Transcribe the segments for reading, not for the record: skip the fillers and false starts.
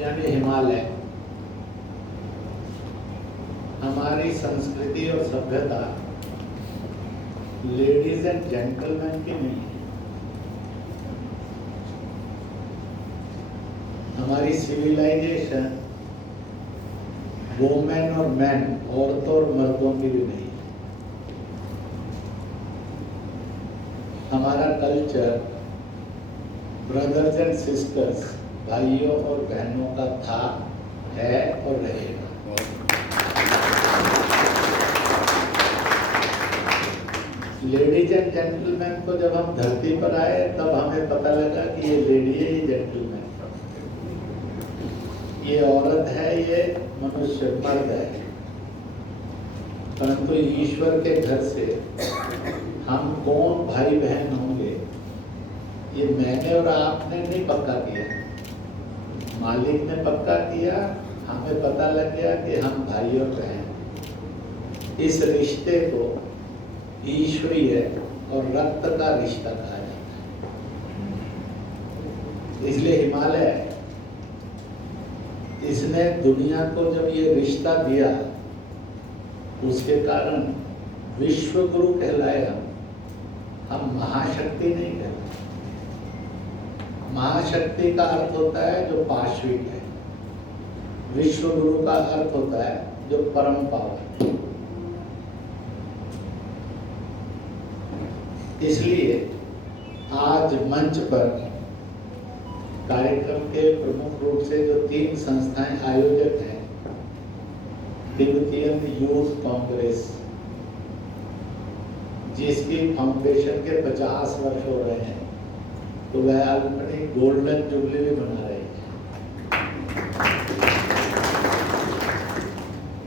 यानी हिमालय हमारी संस्कृति और सभ्यता लेडीज एंड जेंटलमैन की नहीं है। हमारी सिविलाइजेशन वोमेन और मैन, औरतों और मर्दों की भी नहीं है। हमारा कल्चर ब्रदर्स एंड सिस्टर्स, भाइयों और बहनों का था, है और रहेगा। लेडीज एंड जेंटलमैन को जब हम धरती पर आए तब हमें पता लगा कि ये लेडी है, ये जेंटलमैन, ये औरत है, ये मनुष्य मर्द है। परंतु ईश्वर के घर से हम कौन भाई बहन होंगे, ये मैंने और आपने नहीं पक्का किया, मालिक ने पक्का किया। हमें पता लग गया कि हम भाई और बहन। इस रिश्ते को ईश्वरीय और रक्त का रिश्ता कहा जाता है। इसलिए हिमालय, इसने दुनिया को जब ये रिश्ता दिया, उसके कारण विश्व गुरु कहलाए। हम महाशक्ति नहीं कहते। महाशक्ति का अर्थ होता है जो पाश्विक है, विश्व गुरु का अर्थ होता है जो परम पावन। इसलिए आज मंच पर कार्यक्रम के प्रमुख रूप से जो 3 संस्थाएं आयोजक हैं, तिब्बतियन यूथ कांग्रेस, जिसकी फाउंडेशन के 50 वर्ष हो रहे हैं, तो वह अपनी गोल्डन जुबली भी मना रहे हैं,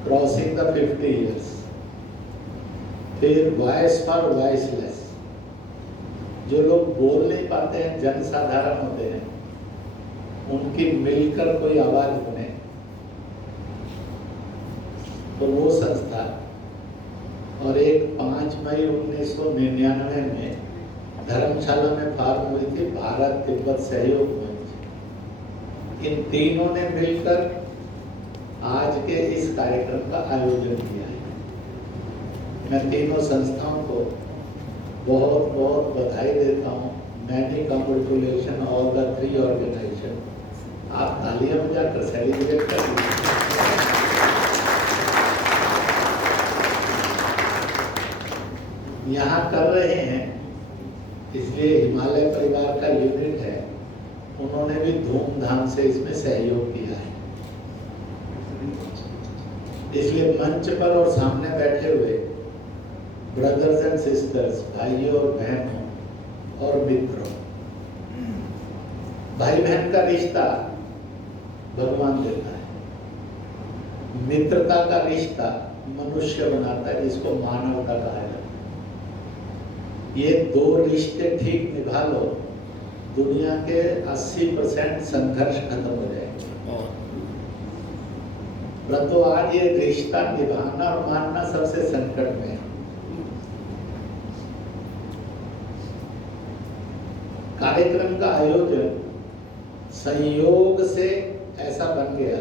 क्रॉसिंग द 50 इयर्स। फिर वॉइस फॉर वॉइसलेस, जो लोग बोल नहीं पाते हैं, जनसाधारण होते हैं, उनकी मिलकर कोई आवाज बने, तो वो संस्था। और एक 5 मई 1999 में धर्मशाला में फॉर्म हुई थी भारत तिब्बत सहयोग मंच। इन तीनों ने मिलकर आज के इस कार्यक्रम का आयोजन किया है। मैं तीनों संस्थाओं को बहुत बहुत बधाई देता हूँ। Many congratulation all the 3 organisation. आप तालियां बजाकर सेलिब्रेट कर लीजिए। यहाँ कर रहे हैं, इसलिए हिमालय परिवार का यूनिट है, उन्होंने भी धूमधाम से इसमें सहयोग किया है। इसलिए मंच पर और सामने बैठे हुए ब्रदर्स एंड सिस्टर्स, भाइयों और बहनों और मित्रों, भाई बहन का रिश्ता भगवान देता है। मित्रता का रिश्ता मनुष्य बनाता है, जिसको मानवता कहा जाता है। ये 2 रिश्ते ठीक निभा लो, दुनिया के 80% संघर्ष खत्म हो जाएंगे। परंतु आज ये रिश्ता निभाना और मानना सबसे संकट में है। कार्यक्रम का आयोजन संयोग से ऐसा बन गया।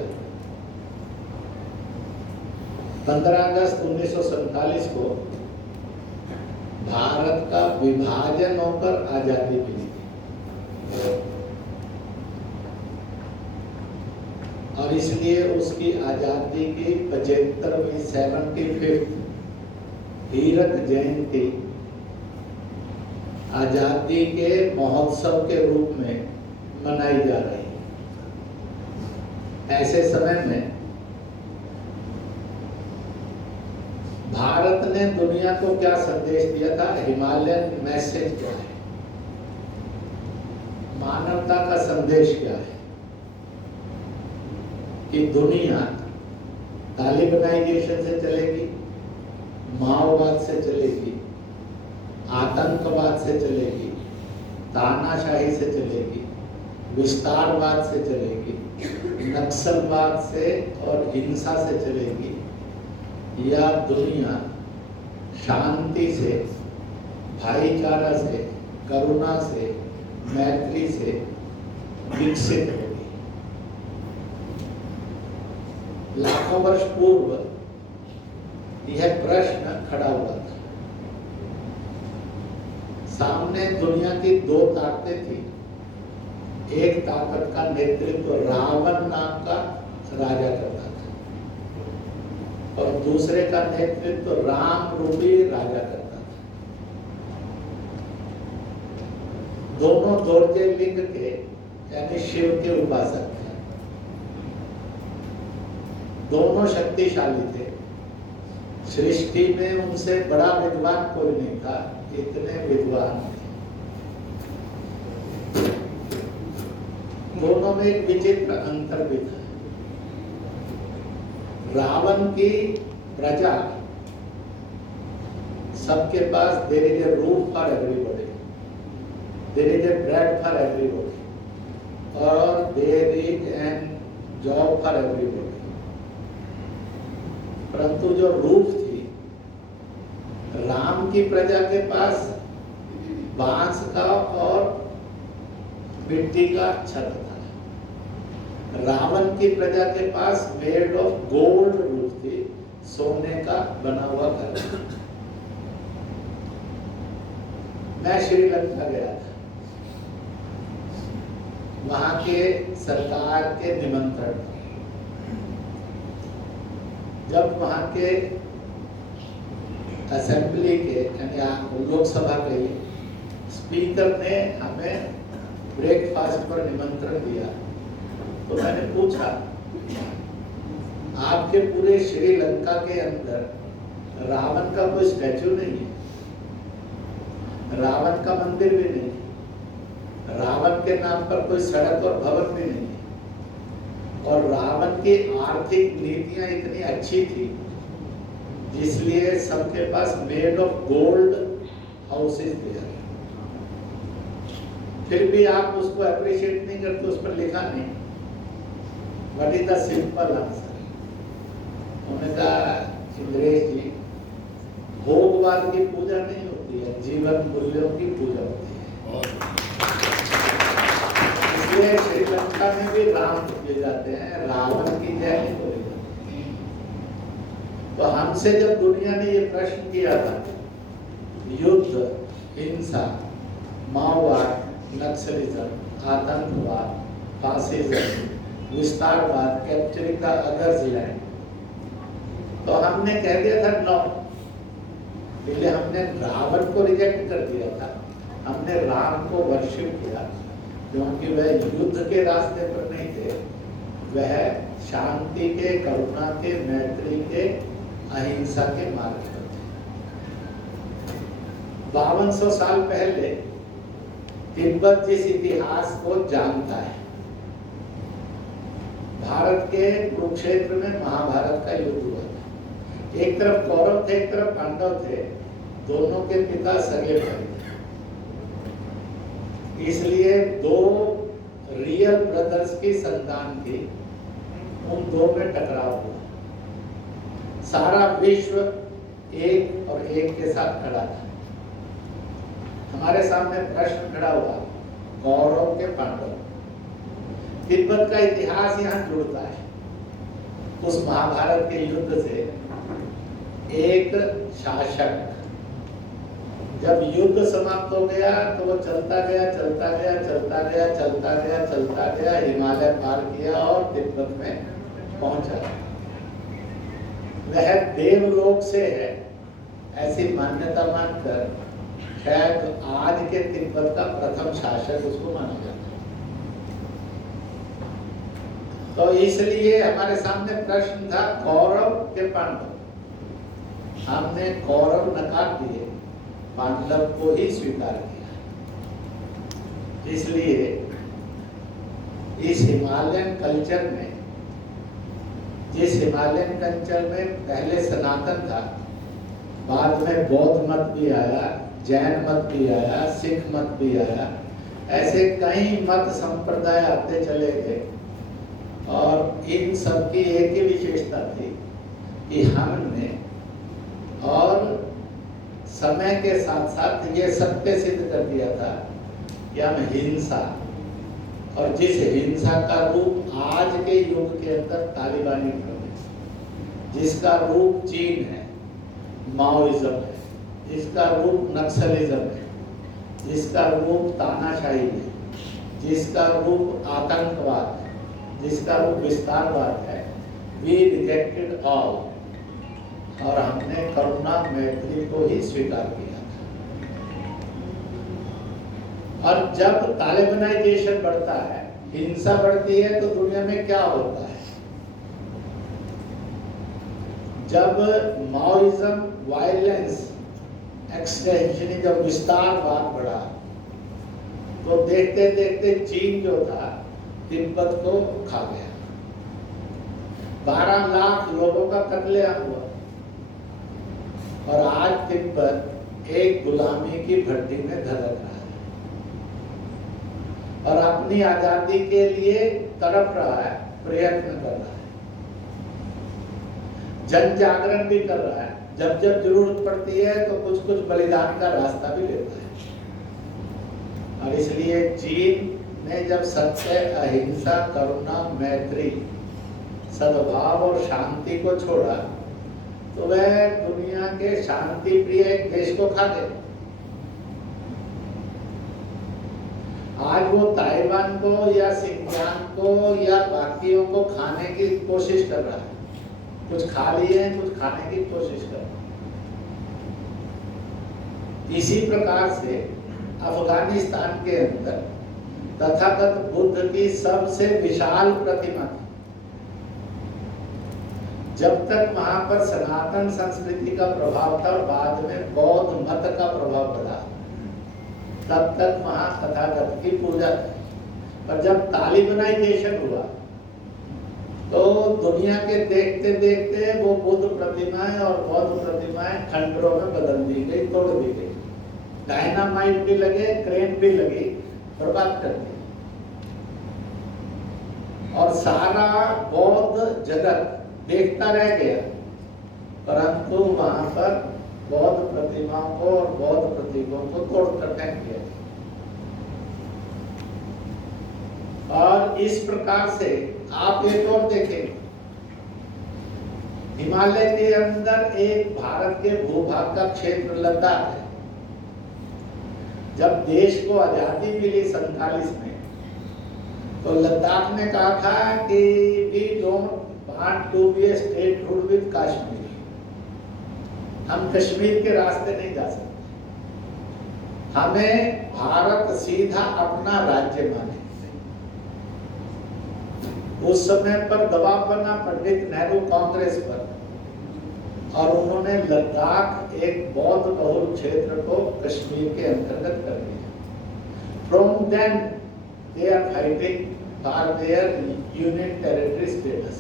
15 अगस्त 1947 को भारत का विभाजन होकर आजादी मिली थी, और इसलिए उसकी आजादी की 75वीं 75th हीरक जयंती आजादी के महोत्सव के रूप में मनाई जा रही है। ऐसे समय में भारत ने दुनिया को क्या संदेश दिया था? हिमालयन मैसेज क्या है, मानवता का संदेश क्या है कि दुनिया तालिबानाइजेशन से चलेगी, माओवाद से चलेगी, आतंकवाद से चलेगी, तानाशाही से चलेगी, विस्तारवाद से चलेगी, नक्सलवाद से और हिंसा से चलेगी, या दुनिया शांति से, भाईचारा से, करुणा से, मैत्री से विकसित होगी। लाखों वर्ष पूर्व यह प्रश्न खड़ा हुआ था। सामने दुनिया की दो ताकतें थी। एक ताकत का नेतृत्व रावण नाम का राजा करता था और दूसरे का नेतृत्व राम रूपी राजा करता था। दोनों दोर्जे लिंग के यानी शिव के उपासक थे। दोनों शक्तिशाली थे। सृष्टि में उनसे बड़ा विद्वान कोई नहीं था, इतने विद्वान थे। दोनों में एक विचित्र अंतर भी था। रावण की प्रजा सबके पास there is a roof for everybody, there is a bread for everybody और there is an job for everybody. परंतु जो रूफ थी, राम की प्रजा के पास बांस का और मिट्टी का छत था। रावण की प्रजा के पास मेड ऑफ गोल्ड रूफ थी, सोने का बना हुआ घर। मैं श्रीलंका गया था, वहां के सरकार के निमंत्रण पर। जब वहां के असेंबली के यानी लोकसभा के स्पीकर ने हमें ब्रेकफास्ट पर निमंत्रण दिया, तो मैंने पूछा, आपके पूरे श्रीलंका के अंदर रावण का कोई स्टैचू नहीं है, रावण का मंदिर भी नहीं, रावण के नाम पर कोई सड़क और भवन भी नहीं, और रावण की आर्थिक नीतियां इतनी अच्छी थी जिसलिए सबके पास मेड ऑफ गोल्ड हाउसेज थे। फिर भी आप उसको अप्रिशिएट नहीं करते, उस पर लिखा नहीं। What is the simple answer? उन्होंने कहा, इंद्रेश जी, भोगवाद की पूजा नहीं होती है, जीवन मूल्यों की पूजा होती है। इसलिए श्रीलंका में भी राम पूजे जाते हैं, रावण की जय नहीं बोली जाती। तो हमसे जब दुनिया ने ये प्रश्न किया था, युद्ध, हिंसा, माओवाद, नक्सलिज्म, आतंकवाद, फासिज्म, विस्तारवाद, कैप्चरिंग द अदर्स लैंड, तो हमने कह दिया था नो। पहले हमने रावण को रिजेक्ट कर दिया था, हमने राम को वर्शिप किया, क्योंकि वह युद्ध के रास्ते पर नहीं थे, वह शांति के, करुणा के, मैत्री के, अहिंसा के मार्ग पर थे। 5200 साल पहले तिब्बत जिस इतिहास को जानता है, भारत के कुरुक्षेत्र में महाभारत का युद्ध हुआ था। एक तरफ कौरव थे, एक तरफ पांडव थे, दोनों के पिता सगे भाई थे। इसलिए दो रियल ब्रदर्स की संतान थी, उन दो में टकराव हुआ। सारा विश्व एक और एक के साथ खड़ा था। हमारे सामने प्रश्न खड़ा हुआ, कौरव के पांडव। तिब्बत का इतिहास यहाँ जुड़ता है। उस महाभारत के युद्ध से एक शासक, जब युद्ध समाप्त हो गया तो वो चलता गया, चलता गया, चलता गया, चलता गया, चलता गया, हिमालय पार किया और तिब्बत में पहुंचा। वह देवलोक से है ऐसी मान्यता मानकर शायद आज के तिब्बत का प्रथम शासक उसको माना जाता है। तो इसलिए हमारे सामने प्रश्न था कौरव के पांडव। हमने कौरव नकार दिए, पांडव को ही स्वीकार किया। इसलिए इस हिमालयन कल्चर में, जिस हिमालयन कल्चर में पहले सनातन था, बाद में बौद्ध मत भी आया, जैन मत भी आया, सिख मत भी आया, ऐसे कई मत संप्रदाय आते चले गए। और इन सब की एक ही विशेषता थी कि हमने और समय के साथ साथ ये सत्य सिद्ध कर दिया था कि हम हिंसा, और जिस हिंसा का रूप आज के युग के अंदर तालिबानी धर्म है, जिसका रूप चीन है, माओइज्म है, जिसका रूप नक्सलिज्म है, जिसका रूप तानाशाही है, जिसका रूप आतंकवाद है, जिसका रूप विस्तारवाद है, वी रिजेक्टेड ऑल, और हमने करुणा मैत्री को ही स्वीकार किया था। और जब तालिबानाइजेशन बढ़ता है, हिंसा बढ़ती है, तो दुनिया में क्या होता है? जब माओइज्म, वायलेंस, एक्सटेंशनिज्म, विस्तारवाद बढ़ा, तो देखते देखते चीन जो था तिब्बत को खा गया। 12 लाख लोगों का कत्लेआम हुआ, और आज तिब्बत एक गुलामी की भट्टी में धधक रहा है और अपनी आजादी के लिए तड़प रहा है, प्रयत्न कर रहा है, जन जागरण भी कर रहा है। जब जब जरूरत पड़ती है तो कुछ कुछ बलिदान का रास्ता भी लेता है। और इसलिए चीन ने जब सत्य, अहिंसा, करुणा, मैत्री, सद्भाव और शांति को छोड़ा, तो वह दुनिया के शांति प्रिय एक देश को खा गए। आज वो ताइवान को या सिंजान को या बाकियों को खाने की कोशिश कर रहा है। कुछ खा लिए हैं, कुछ खाने की कोशिश कर रहा है। इसी प्रकार से अफगानिस्तान के अंदर तथागत बुद्ध की सबसे विशाल प्रतिमा थी। जब तक वहां पर सनातन संस्कृति का प्रभाव था और बाद में बौद्ध मत का प्रभाव पड़ा, तब तक वहां तथागत की पूजा थी। पर जब तालिबानाइजेशन हुआ, तो दुनिया के देखते देखते वो बुद्ध प्रतिमाएं और बौद्ध प्रतिमाएं खंडरों में बदल दी गई, तोड़ दी गई। डायनामाइट भी लगे, क्रेन भी लगी, बर्बाद कर दी। और सारा बौद्ध जगत देखता रह गया, परंतु वहां पर बौद्ध प्रतिमाओं को और बौद्ध प्रतीकों को तोड़कर फेंक दिया। और इस प्रकार से आप एक और देखें, हिमालय के अंदर एक भारत के भूभाग का क्षेत्र लद्दाख है। जब देश को आजादी मिली 47 में, तो लद्दाख ने कहा था कि we don't want to be a statehood with Kashmir, हम कश्मीर के रास्ते नहीं जा सकते, हमें भारत सीधा अपना राज्य माने। उस समय पर दबाव बना पंडित नेहरू कांग्रेस पर, और उन्होंने लद्दाख एक बौद्ध बहुल क्षेत्र को कश्मीर के अंतर्गत कर दिया। From then they are fighting for their union territory status.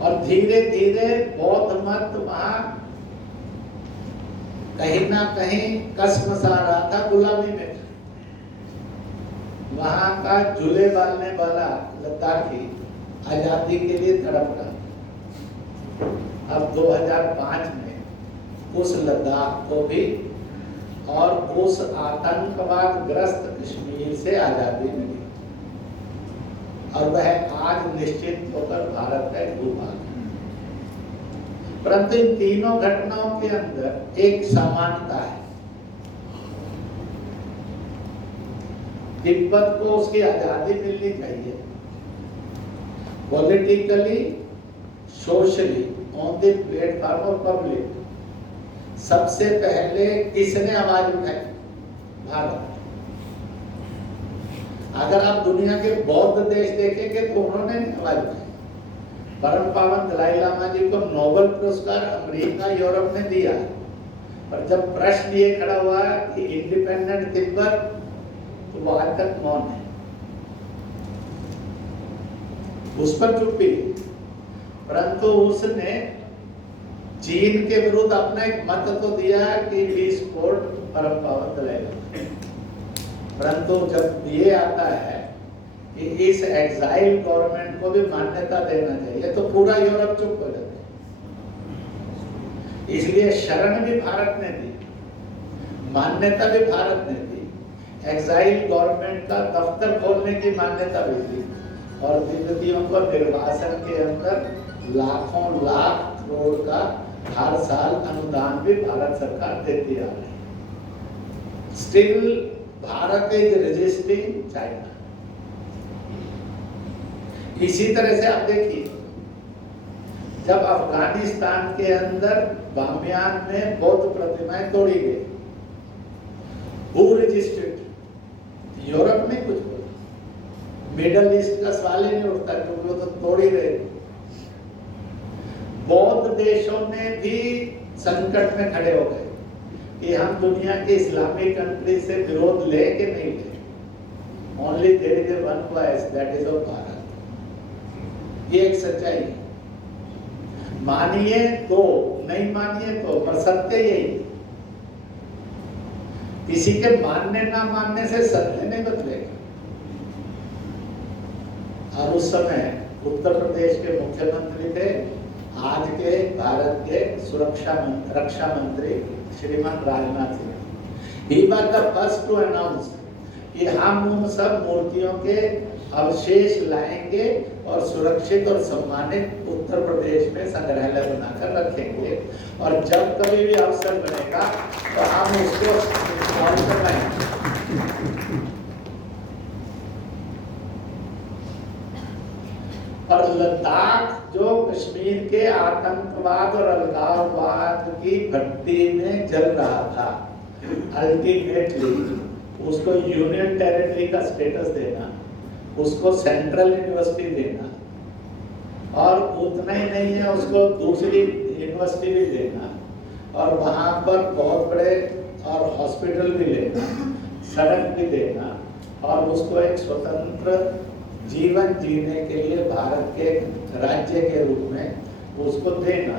और धीरे धीरे बौद्ध मत वहां कहीं ना कहीं कसमसा रहा था, गुलामी में। वहां का झूले बालने वाला लद्दाखी आजादी के लिए तड़प रहा। अब 2005 में उस लद्दाख को भी और उस आतंकवाद ग्रस्त कश्मीर से आजादी मिली, और वह आज निश्चित होकर भारत का भूभाग है। परंतु इन तीनों घटनाओं के अंदर एक समानता है। तिब्बत को उसकी आजादी मिलनी चाहिए, politically, socially, on the platform of public. सबसे पहले किसने आवाज उठाई? भारत। अगर आप दुनिया के बौद्ध देश देखेंगे तो उन्होंने नहीं आवाज उठाई। परम पावन दलाई लामा जी को नोबेल पुरस्कार अमेरिका, यूरोप ने दिया, पर जब प्रश्न ये खड़ा हुआ कि इंडिपेंडेंट तिब्बत, तो वो आज तक मौन है, उस पर चुप्पी। परंतु उसने चीन के विरुद्ध अपना एक मत तो दिया कि वी सपोर्ट परम पावन दलाई लामा। परंतु जब ये आता है कि इस एग्जाइल गवर्नमेंट को भी मान्यता देना चाहिए, तो पूरा यूरोप चुप हो जाता है। इसलिए शरण भी भारत ने दी, मान्यता भी भारत ने दी, एक्साइल गवर्नमेंट का दफ्तर खोलने की मान्यता भी थी और तिब्बतियों को निर्वासन के अंदर लाखों लाख करोड़ का हर साल अनुदान भी भारत सरकार देती आ रही है। Still Bharat is resisting China. इसी तरह से आप देखिए, जब अफगानिस्तान के अंदर बामियान में बौद्ध प्रतिमाएं तोड़ी गई, हु रजिस्टर्ड? यूरोप में कुछ बोला, मिडल ईस्ट का सवाल ही नहीं उठता क्योंकि वो तो तोड़ ही रहे। बौद्ध देशों ने भी संकट में खड़े हो गए कि हम दुनिया के इस्लामिक कंट्री से विरोध ले कि नहीं ले। Only there is one voice, that is of Bharat. ये एक सच्चाई है, मानिए तो नहीं मानिए तो, पर सत्य यही है। किसी के मानने ना मानने से सत्य नहीं बदलेगा। और उस समय उत्तर प्रदेश के मुख्यमंत्री थे आज के भारत के रक्षा मंत्री श्रीमान Rajnath Singh. He was the first to announce कि हम उन सब मूर्तियों के अवशेष लाएंगे और सुरक्षित और सम्मानित उत्तर प्रदेश में संग्रहालय बनाकर रखेंगे, और जब कभी भी अवसर बनेगा तो हम उसको इंस्टॉल करवाएंगे। और लद्दाख जो कश्मीर के आतंकवाद और अलगाववाद की भट्टी में जल रहा था, अल्टीमेटली उसको यूनियन टेरिटरी का स्टेटस देना, उसको सेंट्रल यूनिवर्सिटी देना, और उतना ही नहीं है उसको दूसरी यूनिवर्सिटी भी देना, और वहाँ पर बहुत बड़े और हॉस्पिटल भी लेना, सड़क भी देना, और उसको एक स्वतंत्र जीवन जीने के लिए भारत के राज्य के रूप में उसको देना।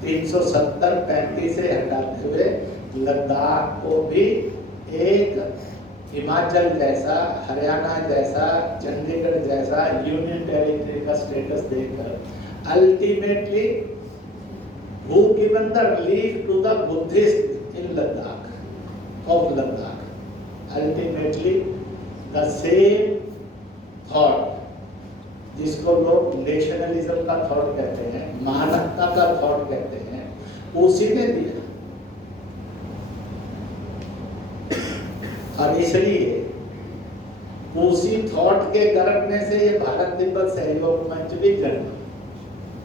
370-35 से हटाते हुए लद्दाख को भी एक हिमाचल जैसा, हरियाणा जैसा, चंडीगढ़ जैसा यूनियन टेरिटरी का स्टेटस देकर ultimately who given the relief to the Buddhist in Ladakh, of Ladakh, ultimately the same thought जिसको लोग नेशनलिज्म का थॉट कहते हैं, मानवता का थॉट कहते हैं, उसी ने दिया। और इसलिए उसी थॉट के गर्भ में से ये भारत तिब्बत सहयोग मंच भी जन्मा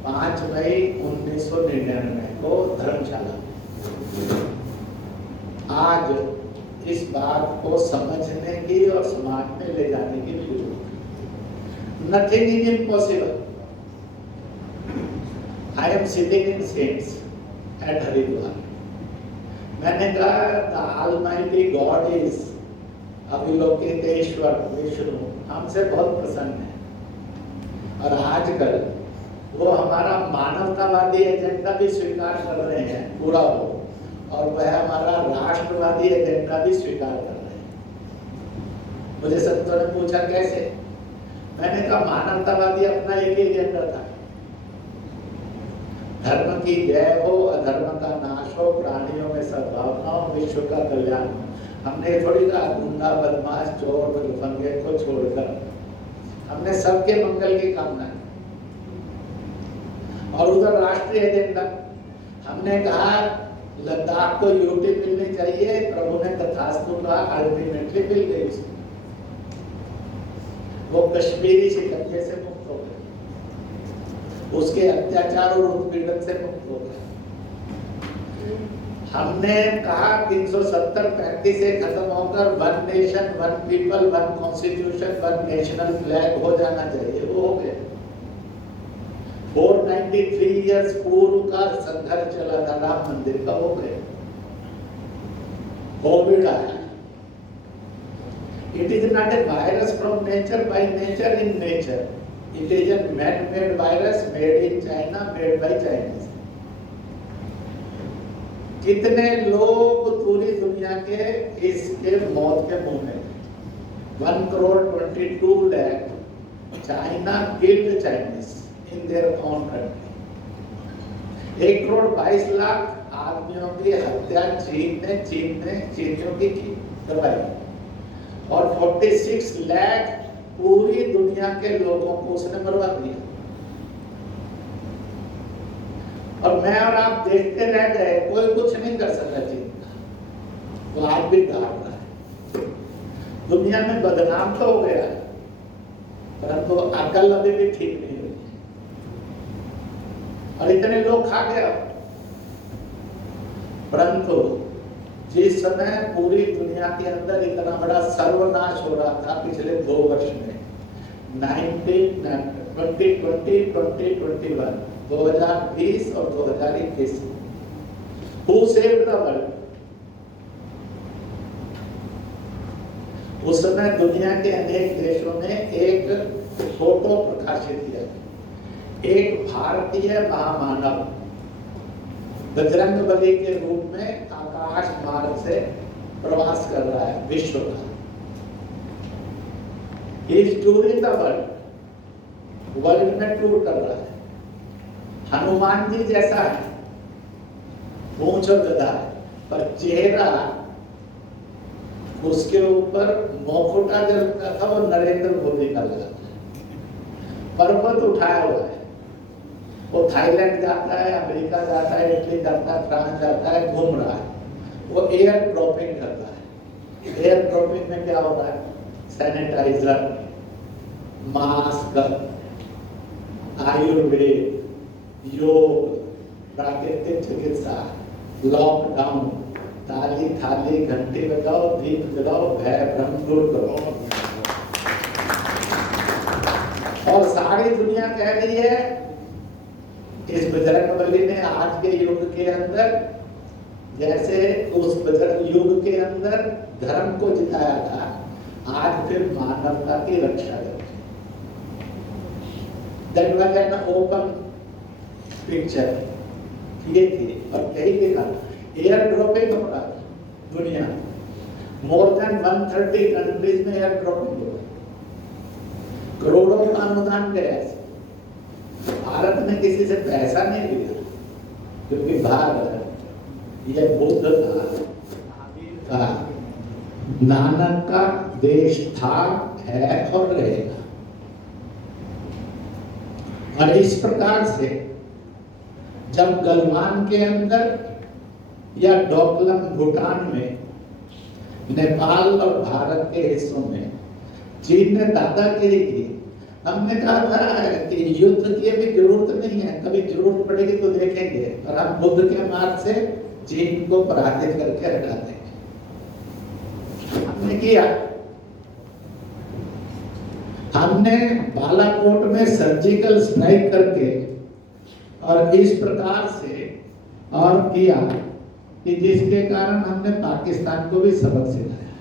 5 मई 1999 को धर्मशाला। आज इस बात को समझने की और समाज में ले जाने की भी जरूरत है। Nothing is impossible. I am sitting in Saints at Haridwar. मैंने कहा the Almighty God is अविलोकितेश्वर Vishnu हमसे बहुत प्रसन्न है, और आजकल वो हमारा मानवतावादी एजेंडा भी स्वीकार कर रहे हैं पूरा हो, और वह हमारा राष्ट्रवादी एजेंडा भी स्वीकार कर रहे हैं। मुझे संतों ने पूछा कैसे? मैंने कहा मानवतावादी अपना एक एजेंडा था, धर्म की जय हो, अधर्म का नाश हो, प्राणियों में सद्भावना हो, विश्व का कल्याण हो। हमने थोड़ी कहा गुंडा बदमाश चोर लफंगे को छोड़कर, हमने सबके मंगल की कामना की। और उधर राष्ट्रीय एजेंडा हमने कहा लद्दाख को यूटी मिलनी चाहिए, प्रभु ने तथास्तु कहा, अल्टीमेटली मिल गई। वो कश्मीरी शिकंजे से मुक्त हो गए, उसके अत्याचार और उत्पीड़न से मुक्त हो गए। हमने कहा 370-35 से खत्म होकर one nation one people one constitution one national flag हो जाना चाहिए, वो हो गया। 493 इयर्स पूर्व का संघर्ष चला था राम मंदिर का, हो गया। कोविड आया। It is not a virus from nature, by nature in nature. It is a man-made virus made in China, made by Chinese. कितने लोग पूरी दुनिया के इसके मौत के मुंह में? 1,22 lakh China killed Chinese in their own country. 1,22 आदमियों की हत्या चीन ने चीनियों की करवाई। और 46 लाख पूरी दुनिया के लोगों को उसने मरवा दिया। और मैं और आप देखते रह गए, कोई कुछ नहीं कर सका चीन का, वो आज भी गाड़ रहा है। दुनिया में बदनाम तो हो गया, परंतु अकल अभी भी ठीक नहीं हुई और इतने लोग खा गया। परंतु जिस समय पूरी दुनिया के अंदर इतना बड़ा सर्वनाश हो रहा था पिछले 2 वर्ष में, 2020 और 2021, हु सेव्ड द वर्ल्ड? उस समय दुनिया के अनेक देशों ने एक फोटो प्रकाशित किया, एक भारतीय महामानव बजरंगबली के रूप में आकाश मार्ग से प्रवास कर रहा है विश्व का। इस टूरिंग द वर्ल्ड में टूर कर रहा है। हनुमान जी जैसा है, मूंछ और गदा है, पर चेहरा उसके ऊपर मुकुटा जो लगता था वो नरेंद्र मोदी का लगा था। पर्वत उठाया हुआ है, वो थाईलैंड जाता है, अमेरिका जाता है, इटली जाता है, फ्रांस जाता है, घूम रहा है। वो एयर ड्रॉपिंग करता है। एयर ड्रॉपिंग में क्या होता है? सैनिटाइजर, मास्क, आयुर्वेद, योग, प्राकृतिक चिकित्सा, लॉकडाउन, ताली थाली घंटी बजाओ, दीप जलाओ, भय भ्रम दूर करो। और सारी दुनिया कह रही है इस बजरंगबली ने आज के युग के अंदर, जैसे उस बजरंग युग के अंदर धर्म को जिताया था, आज फिर मानवता की रक्षा करें। That was an open picture ये थी और यही देखा एयर ड्रॉपिंग हो रहा दुनिया, मोर देन 130 कंट्रीज में एयर ड्रॉपिंग हो रहा, करोड़ों का अनुदान गया। भारत ने किसी से पैसा नहीं लिया, क्योंकि भारत यह बुद्ध का नानक का देश था, है और रहेगा। और इस प्रकार से जब गलवान के अंदर या डोकलम भूटान में, नेपाल और भारत के हिस्सों में चीन ने दादागिरी की, हमने कहा था कि युद्ध की अभी जरूरत नहीं है, कभी जरूरत पड़ेगी तो देखेंगे, और हम बुद्ध के मार्ग से चीन को पराजित करके हटा देंगे। हमने किया, हमने बालाकोट में सर्जिकल स्ट्राइक करके और इस प्रकार से और किया कि जिसके कारण हमने पाकिस्तान को भी सबक सिखाया।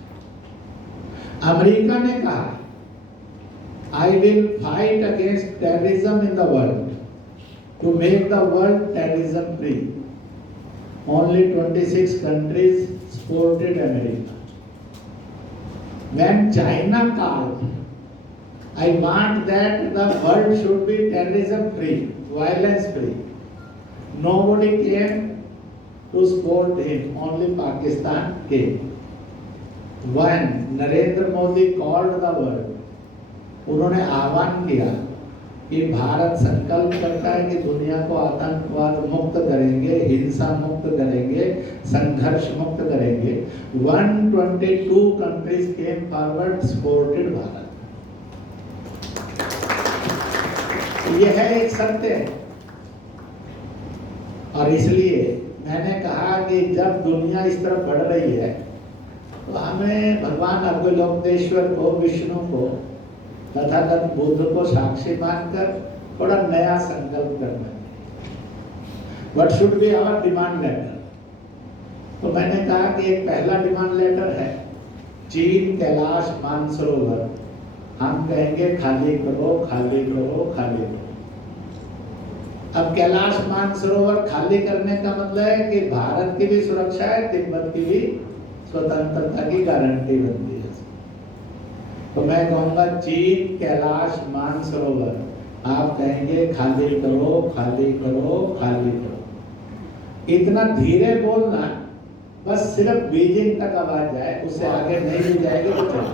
अमेरिका ने कहा I will fight against terrorism in the world to make the world terrorism free. Only 26 countries supported America. When China called, I want that the world should be terrorism free, violence free. Nobody came to support him, only Pakistan came. When Narendra Modi called the world, उन्होंने आह्वान किया कि भारत संकल्प करता है कि दुनिया को आतंकवाद मुक्त करेंगे, हिंसा मुक्त करेंगे, संघर्ष मुक्त करेंगे। 122 countries came forward, supported Bharat. यह है एक सत्य है। और इसलिए मैंने कहा कि जब दुनिया इस तरफ बढ़ रही है तो हमें भगवान अवलोकनेश्वर को, विष्णु को, तथागत बुद्ध को साक्षी मानकर थोड़ा नया संकल्प करना है। What should be our demand letter? तो मैंने कहा कि एक पहला डिमांड लेटर है, चीन कैलाश मानसरोवर हम कहेंगे खाली करो, खाली करो, खाली करो। अब कैलाश मानसरोवर खाली करने का मतलब है कि भारत की भी सुरक्षा है, तिब्बत की भी स्वतंत्रता की गारंटी बनती है। तो मैं कहूँगा चीन कैलाश मानसरोवर आप कहेंगे खाली करो, खाली करो, खाली करो। इतना धीरे बोलना, बस सिर्फ बीजिंग तक आवाज जाए, उससे आगे नहीं भी जाएगी तो चलो।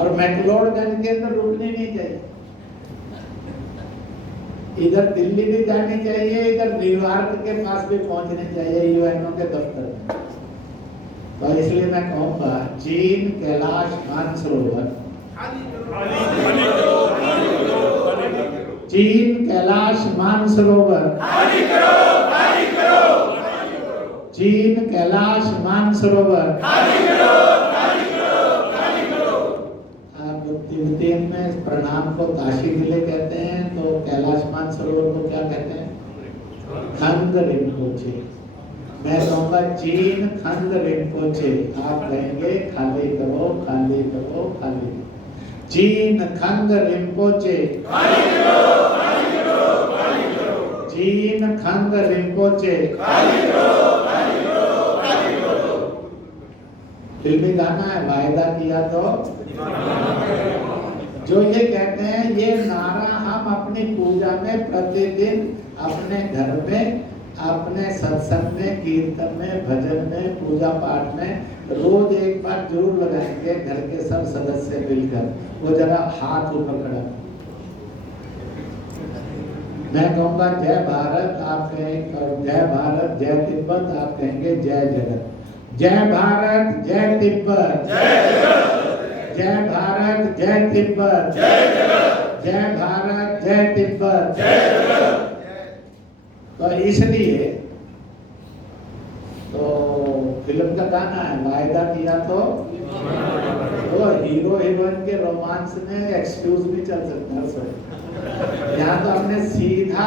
और मैक्लोडगंज के अंदर रुकनी नहीं चाहिए, इधर दिल्ली भी जानी चाहिए, इधर न्यूयॉर्क के पास भी पहुंचनी चाहिए यूएनओ के दफ्तर में। तो इसलिए मैं कहूँगा चीन कैलाश मानसरोवर, चीन कैलाश मानसरोवर, चीन कैलाश मानसरोवर। आप तिब्बतियन में प्रणाम को ताशी विले कहते हैं, तो कैलाश मानसरोवर को क्या कहते हैं? खंग रिम्पोचे। मैं कहूँगा चीन खंग रिम्पोचे, आप कहेंगे खाली करो खाली करो खाली करो। चीन खंग रिम्पोचे, चीन खंग रिम्पोचे। फिल्मी गाना है, वायदा किया तो जो ये कहते हैं, ये नारा हम अपनी पूजा में प्रतिदिन अपने घर में, अपने सत्संग में, कीर्तन में, भजन में, पूजा पाठ में रोज एक बार जरूर लगाएंगे, घर के सब सदस्य मिलकर। वो जरा हाथ ऊपर खड़ा। मैं कहूँगा जय भारत, आप कहेंगे, और जय भारत जय तिब्बत, आप कहेंगे जय जगत। जय भारत जय तिब्बत, जय भारत जय तिब्बत, जय भारत जय तिब्बत। तो इसलिए तो फिल्म का गाना है, वायदा किया तो हीरो हीरोइन के रोमांस में एक्सक्यूज भी चल सकता है सर। यहाँ तो हमने सीधा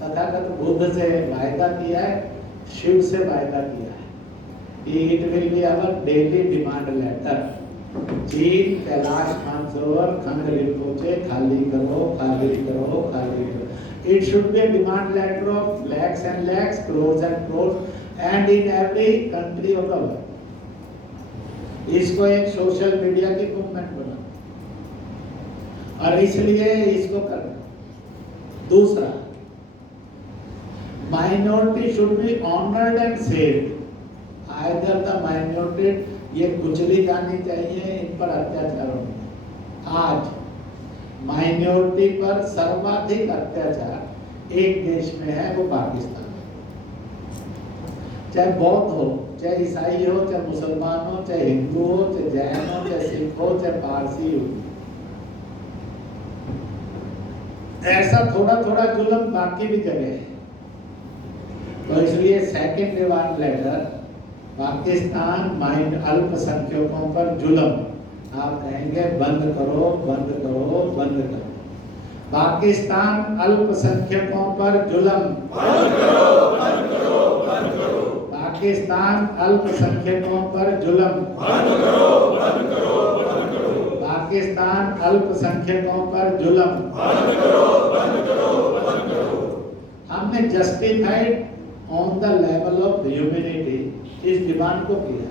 तथागत बुद्ध से वायदा किया है, शिव से वायदा किया है। It will be our daily demand letter. चीन कैलाश मानसरोवर खंग रिम्पोचे, खाली करो खाली करो खाली करो। It should be a demand letter of lakhs and lakhs, crores and crores, and in every country of the world. इसको एक सोशल मीडिया की मूवमेंट बना, और इसलिए इसको करना। दूसरा, minority should be honoured and saved. Either the minority, ये कुचली जानी चाहिए, इन पर अत्याचार होने। आज माइनॉरिटी पर सर्वाधिक अत्याचार एक देश में है, वो पाकिस्तान। चाहे बौद्ध हो, चाहे ईसाई हो, चाहे मुसलमान हो, चाहे हिंदू हो, चाहे जैन हो, चाहे सिख हो, चाहे पारसी हो, ऐसा थोड़ा थोड़ा जुल्म बाकी भी जगह है। तो इसलिए सेकंड डिमांड लेटर, पाकिस्तान माइंड अल्पसंख्यकों पर जुल्म, आप कहेंगे बंद करो बंद करो बंद करो। पाकिस्तान अल्पसंख्यकों पर जुल्म, बंद करो बंद करो बंद करो। पाकिस्तान अल्पसंख्यकों पर जुल्म, बंद करो बंद करो बंद करो। पाकिस्तान अल्पसंख्यकों पर जुल्म, बंद करो बंद करो बंद करो। हमने justified on the level of humanity इस डिमांड को किया।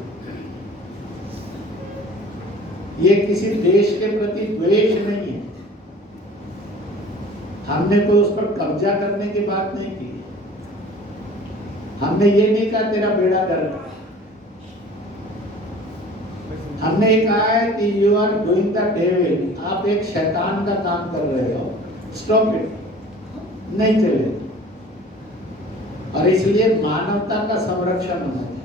ये किसी देश के प्रति द्वेष नहीं है, हमने कोई उस पर कब्जा करने की बात नहीं की। हमने ये नहीं कहा तेरा बेड़ा गर्क, हमने ये कहा है कि you are doing the devil, आप एक शैतान का काम कर रहे हो, स्टॉप इट, नहीं चलेगा। और इसलिए मानवता का संरक्षण होना चाहिए,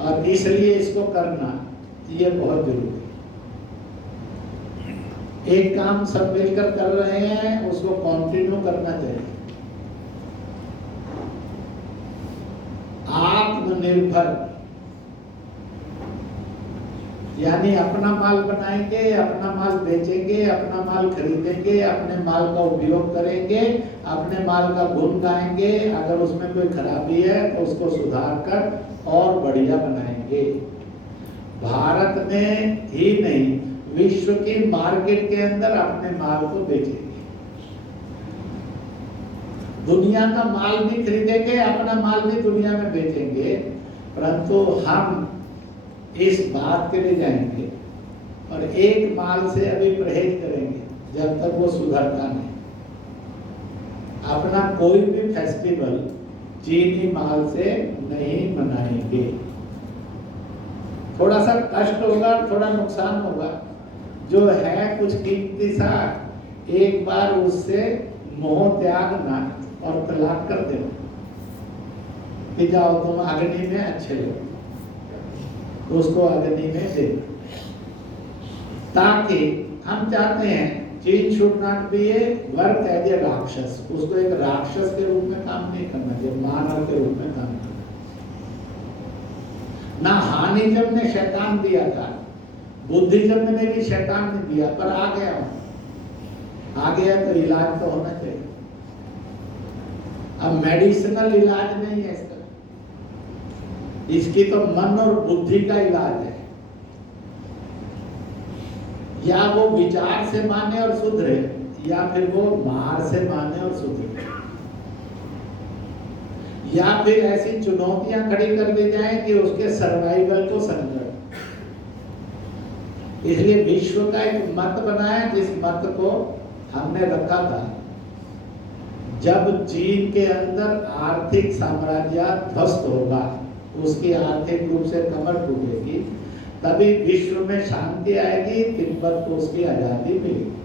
और इसलिए इसको करना ये बहुत जरूरी है। एक काम सब मिलकर कर रहे हैं, उसको कंटिन्यू करना चाहिए। आत्मनिर्भर यानी अपना माल बनाएंगे, अपना माल बेचेंगे, अपना माल खरीदेंगे, अपने माल का उपयोग करेंगे, अपने माल का गुण गाएंगे, अगर उसमें कोई खराबी है तो उसको सुधार कर और बढ़िया बनाएंगे। भारत में ही नहीं, विश्व की मार्केट के अंदर अपने माल को बेचेंगे, दुनिया का माल भी खरीदेंगे, अपना माल भी दुनिया में बेचेंगे। परंतु हम इस बात के लिए जाएंगे और एक माल से अभी परहेज करेंगे जब तक वो सुधरता नहीं। अपना कोई भी फेस्टिवल चीनी माल से नहीं मनाएंगे। थोड़ा सा कष्ट होगा, थोड़ा नुकसान होगा। जो है कुछ कीमती सा, एक बार उससे मोह त्याग ना और तलाक कर दो कि जाओ तुम अग्नि में अच्छे हो, उसको अग्नि में दे। ताकि हम चाहते हैं चीज should not be a work as a राक्षस, उसको एक राक्षस के रूप में काम नहीं करना चाहिए, मानव के रूप में काम करना। ना हानिजम ने शैतान दिया था, बुद्धिज्म ने भी शैतान ने दिया, पर आ गया तो इलाज तो होना चाहिए। अब मेडिसिनल इलाज नहीं है इसका, इसकी तो मन और बुद्धि का इलाज है। या वो विचार से माने और सुधरे, या फिर वो मार से माने और सुधरे, या फिर ऐसी चुनौतियां खड़ी कर दी जाए कि उसके सर्वाइवल को संकट। इसलिए विश्व का एक मत बनाया, जिस मत को हमने रखा था, जब चीन के अंदर आर्थिक साम्राज्य ध्वस्त होगा, उसकी आर्थिक रूप से कमर टूटेगी, तभी विश्व में शांति आएगी, तिब्बत को उसकी आजादी मिलेगी।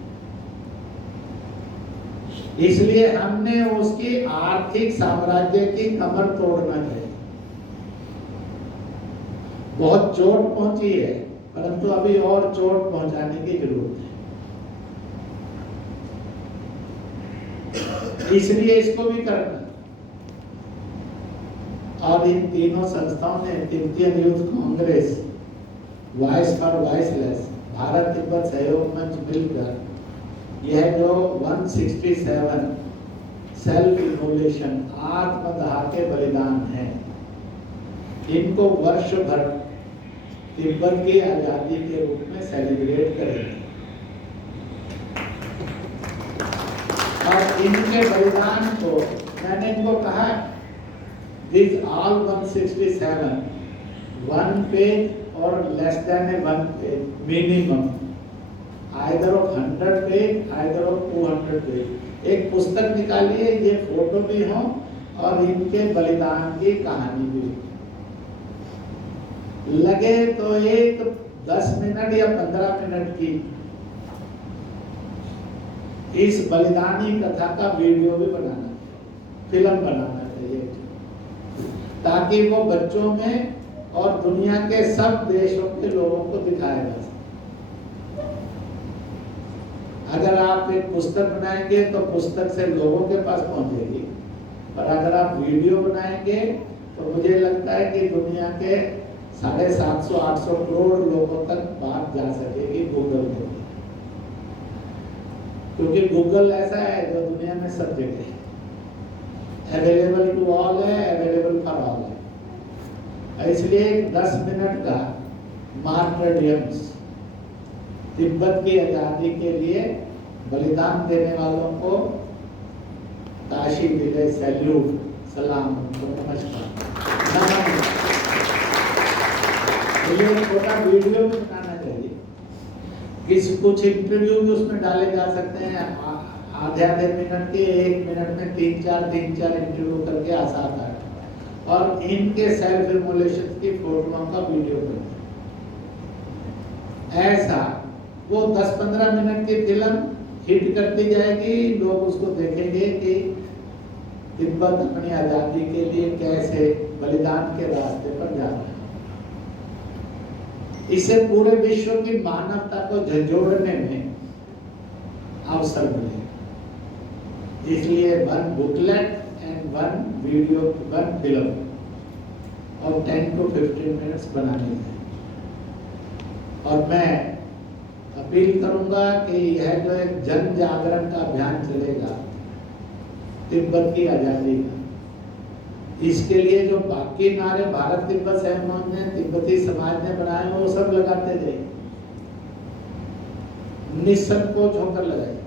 इसलिए हमने उसकी आर्थिक साम्राज्य की कमर तोड़ना चाहिए। बहुत चोट पहुंची है, परंतु अभी और चोट पहुंचाने की जरूरत है। इसलिए इसको भी करना। और इन तीनों संस्थाओं ने Tibetan youth Congress, voice for voiceless, Bharat Tibet सहयोग मंच मिलकर यह जो 167 सेल्फ इमोलेशन, आत्मदाह के बलिदान है, इनको वर्ष भर तिब्बत की आजादी के रूप में सेलिब्रेट करेंगे। और इनके बलिदान को मैंने इनको कहा, दिस ऑल 167 1 पेज और less than A 1 page minimum, either of 100 page, either of 200 page, एक पुस्तक निकालिए, ये फोटो भी हो और इनके बलिदान की कहानी भी लगे तो एक 10 मिनट या 15 मिनट की इस बलिदानी कथा का वीडियो भी बनाना, फिल्म बनाना चाहिए, ताकि वो बच्चों में और दुनिया के सब देशों के लोगों को दिखाया जा सके। अगर आप एक पुस्तक बनाएंगे तो पुस्तक से लोगों के पास पहुंचेगी, पर अगर आप वीडियो बनाएंगे तो मुझे लगता है कि दुनिया के 750-800 करोड़ लोगों तक बात जा सकेगी गूगल में, क्योंकि गूगल ऐसा है जो दुनिया में सब जगह है, अवेलेबल टू ऑल है, अवेलेबल फॉर ऑल है। इसलिए 10 मिनट का मार्टरडियम्स, तिब्बत की आजादी के लिए बलिदान देने वालों को काशी विजय सैल्यूट, सलाम, नमस्कार। ये छोटा वीडियो भी बनाना चाहिए, कुछ इंटरव्यू भी उसमें डाले जा सकते हैं, आधे मिनट के, 1 मिनट में 3-4 इंटरव्यू करके आसान है, और इनके सेल्फ इमोलेशन की फोटोओं का वीडियो करना। ऐसा वो 10-15 मिनट की फिल्म हिट करती जाएगी, लोग उसको देखेंगे कि तिब्बत अपनी आजादी के लिए कैसे बलिदान के रास्ते पर जा रहा है। इससे पूरे विश्व की मानवता को झंझोड़ने में अवसर मिलेगा। इसलिए 1 बुकलेट एंड 1 वीडियो, 1 फिल्म और 10 to 15 मिनट्स बनाने हैं। और मैं अपील करूंगा कि यह जो एक जन जागरण का अभियान चलेगा तिब्बत की आजादी का, इसके लिए जो बाकी नारे भारत तिब्बत सहयोग ने, तिब्बती समाज ने बनाए, वो सब लगाते जाइए, निसंकोच होकर लगाइए।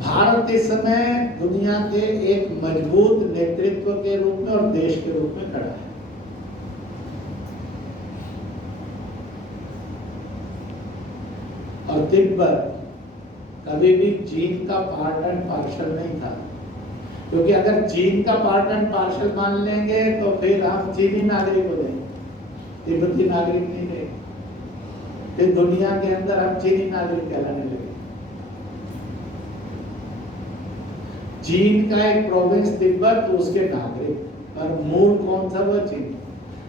भारत इस समय दुनिया के एक मजबूत नेतृत्व के रूप में और देश के रूप में खड़ा है। और तिब्बत कभी भी चीन का पार्ट एंड पार्सल नहीं था, क्योंकि अगर चीन का पार्ट एंड पार्सल मान लेंगे तो फिर हम चीनी नागरिक हो जाएंगे। तिब्बती नागरिक नहीं रहे, फिर दुनिया के अंदर हम चीनी नागरिक कहलाने लगे। चीन का एक प्रोविंस तिब्बत, उसके नागरिक, पर मूल कौन सा? वो चीन।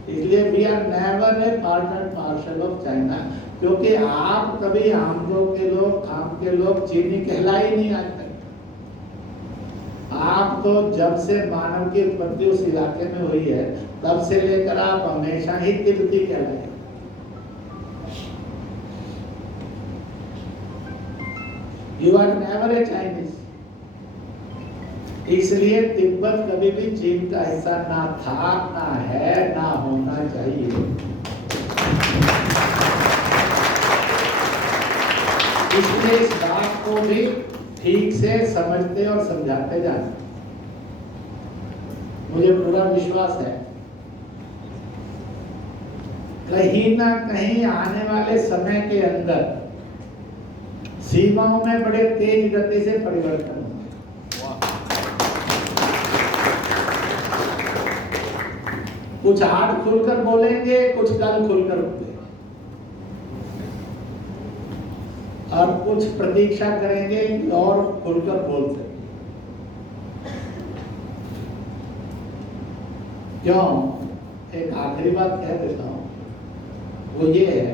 इसलिए we are never a part and parcel of China, क्योंकि आप कभी आमदो के लोग, खाम के लोग चीनी कहलाए ही नहीं आज तक। आप तो जब से मानव की उत्पत्ति उस इलाके में हुई है, तब से लेकर आप हमेशा ही तिब्बती कहलाए। You are never a Chinese. इसलिए तिब्बत कभी भी चीन का हिस्सा ना था, ना है, ना होना चाहिए। इसलिए इस बात को भी ठीक से समझते और समझाते जाना। मुझे पूरा विश्वास है कहीं ना कहीं आने वाले समय के अंदर सीमाओं में बड़े तेज गति से परिवर्तन होंगे। कुछ आज खुलकर बोलेंगे, कुछ कल खुलकर बोलेंगे, और कुछ प्रतीक्षा करेंगे और खुलकर बोल सकते। क्यों? एक आखिरी बात कह देता हूं, वो ये है,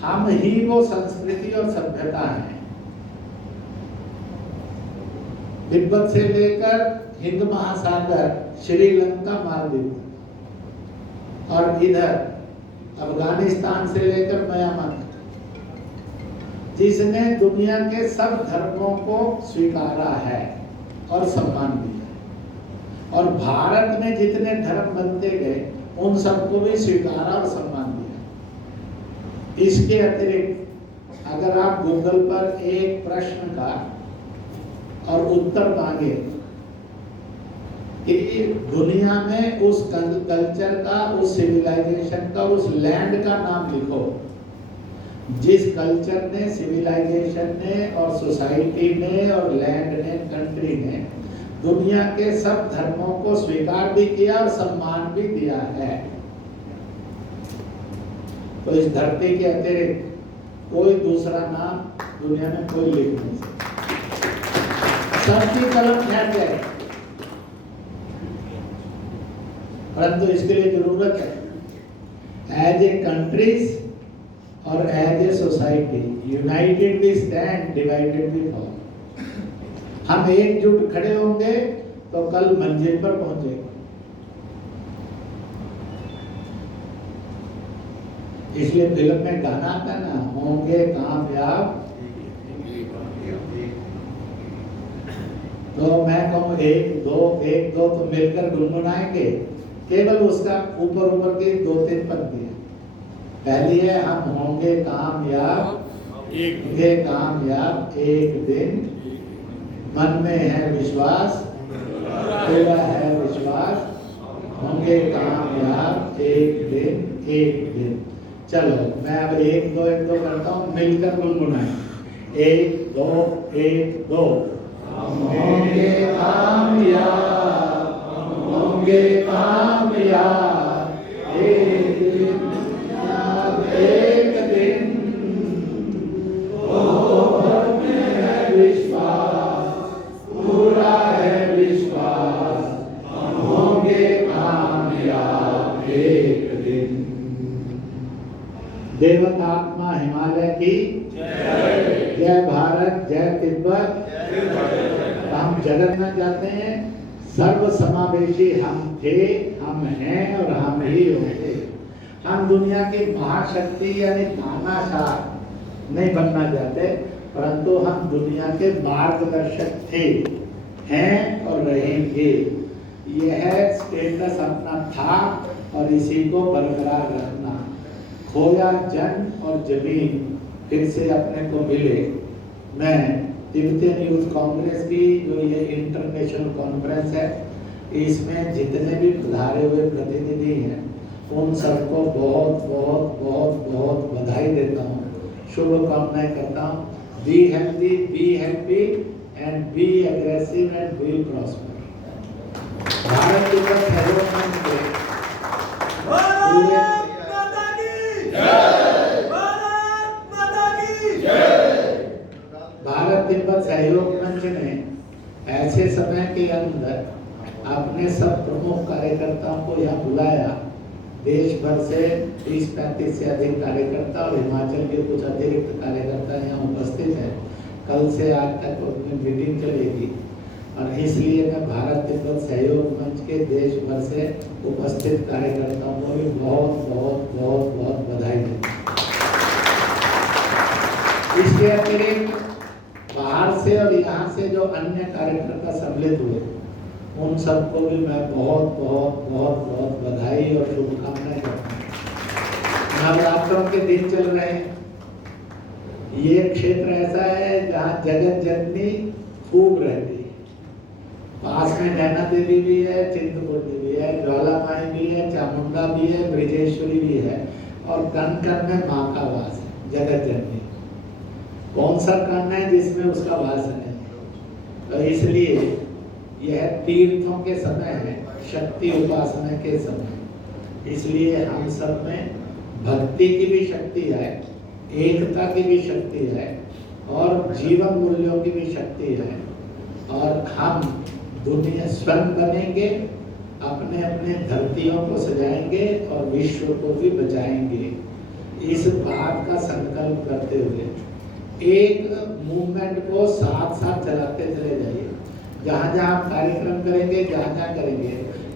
हम ही वो संस्कृति और सभ्यता है। तिब्बत से लेकर हिंद महासागर, श्रीलंका, मालदीव, और इधर अफगानिस्तान से लेकर म्यांमार, जिसने दुनिया के सब धर्मों को स्वीकारा है और सम्मान दिया, और भारत में जितने धर्म बनते गए उन सबको भी स्वीकारा और सम्मान दिया। इसके अतिरिक्त अगर आप गूगल पर एक प्रश्न का और उत्तर मांगे कि दुनिया में उस कल्चर का, उस सिविलाइजेशन का, उस लैंड का नाम लिखो जिस कल्चर ने, सिविलाइजेशन ने और सोसाइटी ने और लैंड ने, कंट्री ने दुनिया के सब धर्मों को स्वीकार भी किया और सम्मान भी दिया है, तो इस धरती के अतिरिक्त कोई दूसरा नाम दुनिया में कोई लिख नहीं सकता। सबकी कलम ठहर जाए, परंतु इसके लिए जरूरत है एज ए कंट्रीज और as a society, united we stand, divided we fall. हम एकजुट खड़े होंगे तो कल मंजिल पर पहुंचेंगे। इसलिए फिल्म में गाना आता ना, होंगे कामयाब। तो मैं कहूँ एक दो तो मिलकर गुनगुनाएंगे। केवल उसका ऊपर ऊपर के 2-3 पद दिए। पहली है, हम होंगे कामयाब, कामयाब एक दिन, मन में है विश्वास, पूरा है विश्वास, होंगे कामयाब एक दिन, एक दिन। चलो मैं अब एक दो करता हूँ, मिलकर गुनगुनाएं। 1 2 हम होंगे कामयाब, होंगे कामयाब एक दिन, एक दिन, ओ में है विश्वास, पूरा है विश्वास, हम होंगे कामयाब एक दिन। देवतात्मा हिमालय की जय, जय भारत, जय तिब्बत। हम जगत में जाते हैं, सर्व समावेशी हम थे, हम हैं और हम ही होंगे। हम दुनिया की महाशक्ति यानी तानाशाह नहीं बनना चाहते, परंतु हम दुनिया के मार्गदर्शक थे, हैं और रहेंगे। यह स्टेटस अपना था और इसी को बरकरार रखना। खोया जन और जमीन फिर से अपने को मिले। मैं तिब्बतियन यूथ कांग्रेस की जो ये इंटरनेशनल कॉन्फ्रेंस है, इसमें जितने भी पधारे हुए प्रतिनिधि हैं उन सबको बहुत बहुत बहुत बहुत बधाई देता हूँ, शुभकामनाएं करता हूँ। Be happy and be aggressive and be prosper. Bharat के सहयोग मंच ने ऐसे समय के अंदर अपने सब प्रमुख कार्यकर्ताओं को यहाँ बुलाया। देश भर से 30-35 से अधिक कार्यकर्ता और हिमाचल के कुछ अतिरिक्त कार्यकर्ता यहाँ उपस्थित हैं। कल से आज तक उनमें मीटिंग चलेगी और इसलिए मैं भारत तिब्बत सहयोग मंच के देश भर से उपस्थित कार्यकर्ताओं को भी बहुत बहुत बहुत बहुत बधाई देता हूँ। इसके अतिरिक्त बाहर से और यहाँ से जो अन्य कार्यकर्ता सम्मिलित हुए उन सबको भी मैं बहुत बहुत बहुत बहुत बधाई और शुभकामनाएं करता हूँ। नवरात्रों के दिन चल रहे हैं। ये क्षेत्र ऐसा है जहाँ जगत जननी खूब रहती है। पास में नैना देवी भी है, चिंतपूर्णी भी है, ज्वाला माई भी है, चामुंडा भी है, ब्रजेश्वरी भी है और कण कण में माँ का वास है, जगत जननी। कौन सा कण है जिसमें उसका वास नहीं? तो इसलिए यह तीर्थों के समय है, शक्ति उपासना के समय। इसलिए हम सब में भक्ति की भी शक्ति है, एकता की भी शक्ति है और जीवन मूल्यों की भी शक्ति है। और हम दुनिया स्वयं बनेंगे, अपने अपने धरतियों को सजाएंगे और विश्व को भी बचाएंगे। इस बात का संकल्प करते हुए एक मूवमेंट को साथ साथ चलाते चले जाइए। जहाँ जहाँ कार्यक्रम करेंगे, जहाँ जहाँ करेंगे,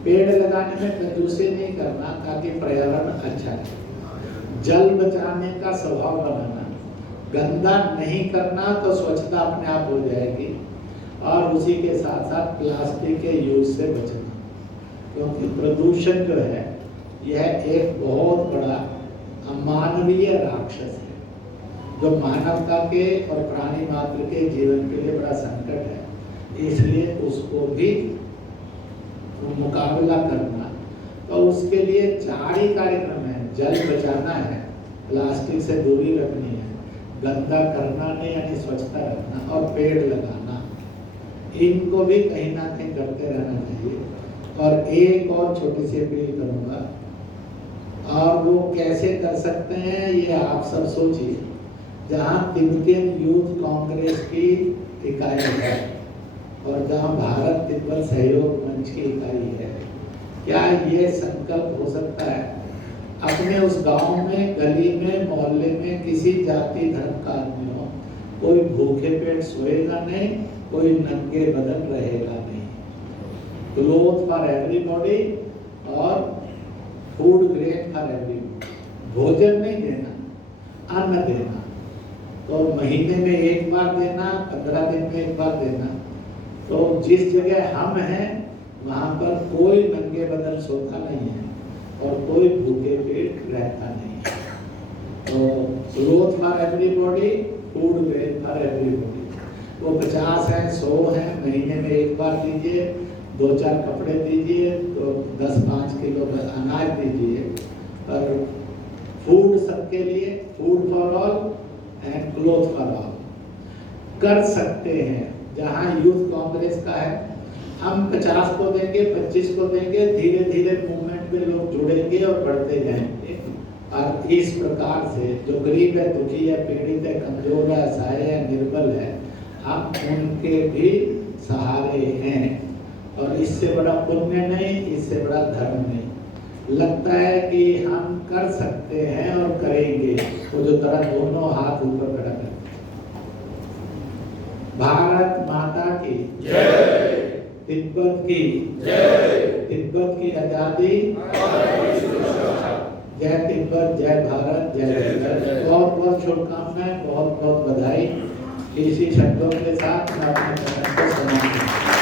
पेड़ लगाने में कंजूसी नहीं करना ताकि पर्यावरण अच्छा रहे। जल बचाने का स्वभाव बनाना, गंदा नहीं करना तो स्वच्छता अपने आप हो जाएगी। और उसी के साथ साथ प्लास्टिक के यूज से बचना, क्योंकि प्रदूषण जो है यह एक बहुत बड़ा अमानवीय राक्षस है जो मानवता के और प्राणी मात्र के जीवन के लिए बड़ा संकट है। इसलिए उसको भी मुकाबला करना, तो उसके लिए 4 ही कार्यक्रम है। जल बचाना है, प्लास्टिक से दूरी रखनी है, गंदा करना नहीं यानी स्वच्छता रखना और पेड़ लगाना। इनको भी कहीं ना कहीं करते रहना चाहिए। और एक और छोटी सी अपील करूंगा, और वो कैसे कर सकते हैं ये आप सब सोचिए। जहाँ तिब्बतियन यूथ कांग्रेस की इकाई है और जहाँ भारत तिब्बत सहयोग मंच की इकाई है, क्या ये संकल्प हो सकता है अपने उस गांव में, गली में, मोहल्ले में किसी जाति धर्म का आदमी हो, कोई भूखे पेट सोएगा नहीं, कोई नंगे बदन रहेगा नहीं। क्लोथ फॉर एवरीबॉडी और फूड ग्रेन फॉर एवरीबॉडी। भोजन नहीं देना, अन्न देना। तो महीने में एक बार देना, 15 दिन में एक बार देना। तो जिस जगह हम हैं वहाँ पर कोई नंगे बदन सोता नहीं है और कोई भूखे पेट रहता नहीं है। तो cloth for everybody, food grain for everybody. वो 50 है, 100 है, महीने में एक बार दीजिए, 2-4 कपड़े दीजिए, तो 10-5 किलो अनाज दीजिए। और फूड सबके लिए, food for all and cloth for all कर सकते हैं। जहाँ यूथ कांग्रेस का है, हम 50 को देंगे, 25 को देंगे, धीरे धीरे मूवमेंट में लोग जुड़ेंगे और बढ़ते जाएंगे। और इस प्रकार से जो गरीब है, दुखी है, पीड़ित है, कमजोर है, असहाय है, निर्बल है, हम उनके भी सहारे हैं। और इससे बड़ा पुण्य नहीं, इससे बड़ा धर्म नहीं। लगता है कि हम कर सकते हैं और करेंगे, तो जो तरह दोनों हाथ ऊपर खड़ा करते। भारत माता की जय, तिब्बत की जय, तिब्बत की आजादी, जय तिब्बत, जय भारत, जय तिब्बत। बहुत बहुत शुभकामनाएं, बहुत बहुत बधाई। इसी शब्दों के साथ मैं अपने को समाप्त